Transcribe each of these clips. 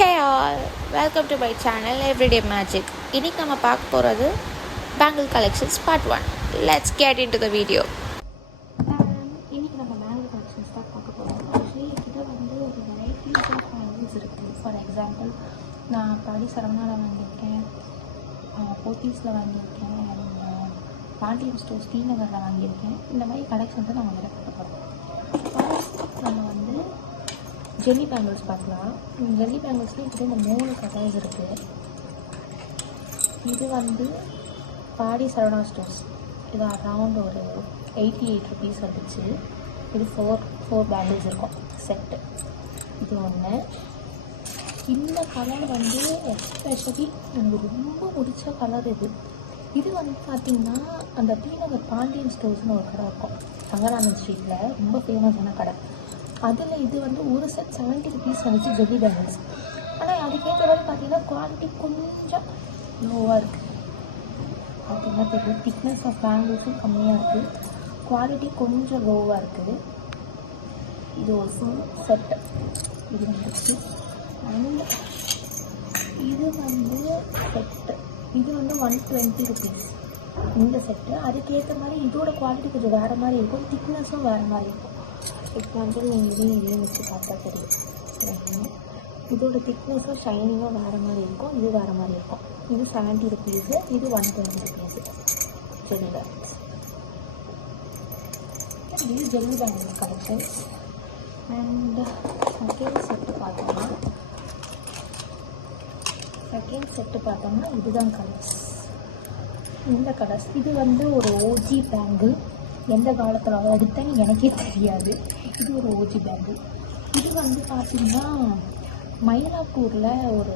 Hey all, welcome to my channel Everyday Magic. இன்னைக்கு நம்ம பார்க்க போகிறது bangle collections part 1. Let's get into the video. இன்னைக்கு நம்ம பேங்கிள் கலெக்ஷன்ஸ் தான் பார்க்க போகிறோம். ஆக்சுவலி இதில் வந்து ஒரு வெரைட்டிஸ் ஆஃப் பேங்கிள்ஸ் இருக்குது. ஃபார் எக்ஸாம்பிள் நான் பாடி சரவணாவில் வாங்கியிருக்கேன், போத்தீஸில் வாங்கியிருக்கேன், பாண்டியன் ஸ்டோர் ஸ்ரீநகரில் வாங்கியிருக்கேன். இந்த மாதிரி கலெக்ஷன்ஸை நம்ம இதில் பார்க்க போகிறோம். ஃபர்ஸ்ட் நம்ம வந்து ஜெல்லி பேங்கிள்ஸ் பார்க்கலாம். ஜெல்லி பேங்கிள்ஸ்லேயும் இப்படி இந்த 3 கலர்ஸ் இருக்குது. இது வந்து பாடி சரவணா ஸ்டோர்ஸ், இது அரவுண்ட் ஒரு 88 ருபீஸ் வந்துச்சு. இது ஃபோர் பேங்கிள்ஸ் இருக்கும் செட்டு. இது ஒன்று. இந்த கலர் வந்து எஸ்பெஷலி எனக்கு ரொம்ப பிடிச்ச கலர் இது. இது வந்து பார்த்திங்கன்னா அந்த ஸ்ரீநகர் பாண்டியன் ஸ்டோர்ஸ்னு ஒரு கடை இருக்கும், சங்கராமன் ஸ்ட்ரீட்டில், ரொம்ப ஃபேமஸான கடை. அதில் இது வந்து ஒரு செட் 70 ருபீஸ் வந்துச்சு ஜெல்லி பேங்கிள்ஸ். ஆனால் அதுக்கேற்ற மாதிரி பார்த்தீங்கன்னா குவாலிட்டி கொஞ்சம் லோவாக இருக்குது. பார்த்தீங்கன்னா தெரியும், திக்னஸ் ஆஃப் பேங்கிள்ஸும் கம்மியாக இருக்குது, குவாலிட்டி கொஞ்சம் லோவாக இருக்குது. இது ஒரு ஃபுல் செட்டு இது வந்துச்சு. அண்ட் இது வந்து செட்டு, இது வந்து 120 ருபீஸ் இந்த செட்டு. அதுக்கேற்ற மாதிரி இதோட குவாலிட்டி கொஞ்சம் வேறு மாதிரி இருக்கும், திக்னஸும் வேறு மாதிரி இருக்கும். எக்ஸாம்பிள் இதையும் வச்சு பார்த்தா தெரியும், இதோட திக்னஸும் ஷைனிங்கும் வேறு மாதிரி இருக்கும், இது வேறு மாதிரி இருக்கும். இது 70 ருபீஸு, இது 120 ருபீஸு ஜெல்லி பேங்கிள்ஸ். இது jelly bangles collections. And second set பார்த்தோம்னா இதுதான் கலர்ஸ். இந்த கலர்ஸ் இது வந்து ஒரு ஓஜி பேங்கிள். எந்த காலத்தில் எடுத்தேன்னு எனக்கே தெரியாது. இது ஒரு ஓஜி பேங்கிள். இது வந்து பார்த்திங்கன்னா மயிலாப்பூரில் ஒரு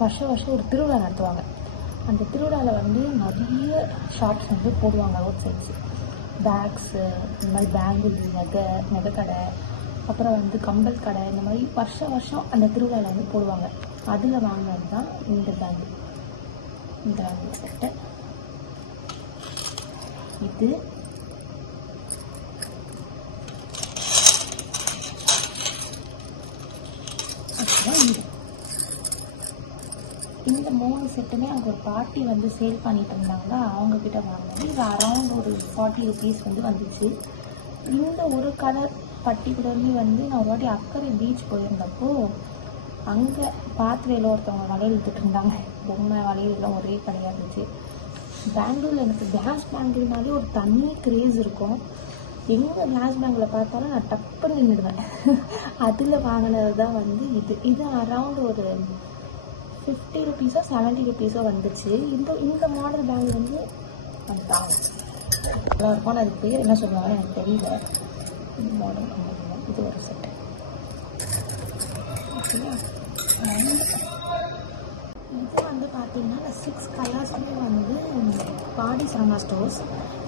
வருஷம் ஒரு திருவிழா நடத்துவாங்க. அந்த திருவிழாவில் வந்து நிறைய ஷாப்ஸ் வந்து போடுவாங்க, அவுட் சைட்ஸு பேக்ஸு, இந்த மாதிரி பேங்கிள், நகை கடை, அப்புறம் வந்து கம்பல் கடை, இந்த மாதிரி வருஷம் அந்த திருவிழாவில் வந்து போடுவாங்க. அதில் வாங்கினது தான் இந்த பேங்கிள் செட்டு. இது இந்த 3 செட்டுமே அங்கே ஒரு பார்ட்டி வந்து சேல் பண்ணிட்டு இருந்தாங்க, அவங்கக்கிட்ட வாங்கினது. இது அரவுண்ட் ஒரு 40 ருபீஸ் வந்து வந்துச்சு. இந்த ஒரு கலர் பர்டிகுலர்லி வந்து நான் ஒரு வாட்டி அக்கறை பீச் போயிருந்தப்போ அங்கே பாத்வேல ஒருத்தவங்க வளையல் வித்துட்டு இருந்தாங்க. பொம்மை வளையல்லாம் ஒரே கடையாக இருந்துச்சு. பேங்கிள் எனக்கு கிளாஸ் பேங்கிள்னாலே ஒரு தனி கிரேஸ் இருக்கும். எங்கே கிளாஸ் பேங்கில் பார்த்தாலும் நான் டப்புன்னு நின்றுடுவேன். அதில் வாங்கினது தான் வந்து இது அரவுண்ட் ஒரு 50 ருபீஸோ 70 ருபீஸோ வந்துச்சு. இந்த மாடல் பேங்கிள் வந்து நல்லா இருக்கும். அதுக்கு பேர் என்ன சொல்லுவாங்க எனக்கு தெரியல. இந்த மாடல் இது ஒரு செட்டு. ஓகேவா? இது வந்து பார்த்திங்கன்னா 6 கலர்ஸுமே வந்து பாடி சரவணா ஸ்டோர்ஸ்.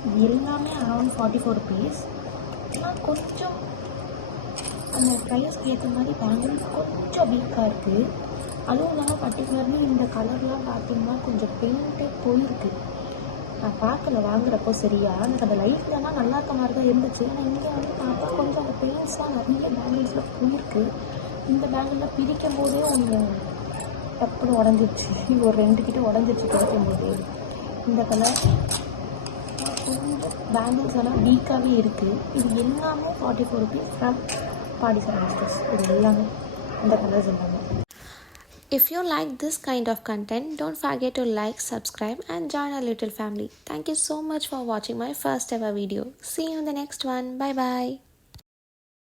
இது எல்லாமே அரவுண்ட் 44 ருபீஸ். ஆனால் கொஞ்சம் அந்த ப்ரைஸ்க்கு ஏற்ற மாதிரி பேங்கிள் கொஞ்சம் வீக்காக இருக்குது. அதுவும் இல்லாமல் பர்டிகுலர்லி இந்த கலர்லாம் பார்த்திங்கன்னா கொஞ்சம் பெயிண்டே போயிருக்கு. நான் பார்க்கல வாங்குறப்போ சரியா, எனக்கு அந்த லைஃப்லலாம் நல்லா இருக்க மாதிரி தான் இருந்துச்சு. ஆனால் இங்கே வந்து பார்த்தா கொஞ்சம் அந்த பெயிண்ட்ஸ்லாம் நிறைய பேங்கிள்ஸில் போயிருக்கு. இந்த பேங்கிளில் பிரிக்கும் போதே ஒன்று டப்புன்னு உடஞ்சிடுச்சு. ஒரு 2 கிட்ட உடஞ்சிடுச்சு பிரிக்கும் போதே. இந்த கலர் கொஞ்சம் பேங்கிள்ஸ் எல்லாம் வீக்காகவே இருக்குது. இது எல்லாமே 44 rupees from body Saravana stores. இது எல்லாமே இந்த கலர்ஸ் எல்லாமே. If you like this kind of content, don't forget to like, subscribe and join our little family. Thank you so much for watching my first ever video. See you in the next one. Bye bye.